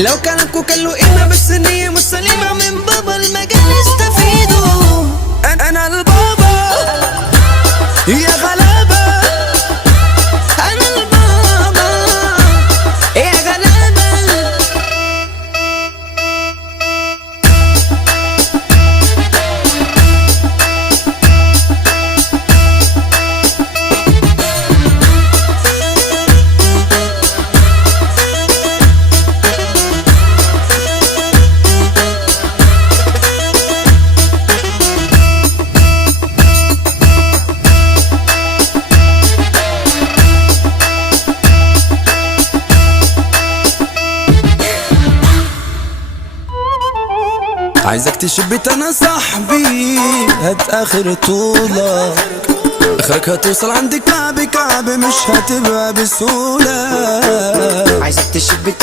لو كلامكوا كان له قيمة بس النية مش سليمة، من بابا المجال استفيدوا. أنا البابا يا غلابة، أنا البابا يا غلابة. عايزك تشبت انا صاحبي، هات اخر طولك، اخرك هتوصل عند كعب كعب، مش هتبقى بسهولة. عايزك تشبت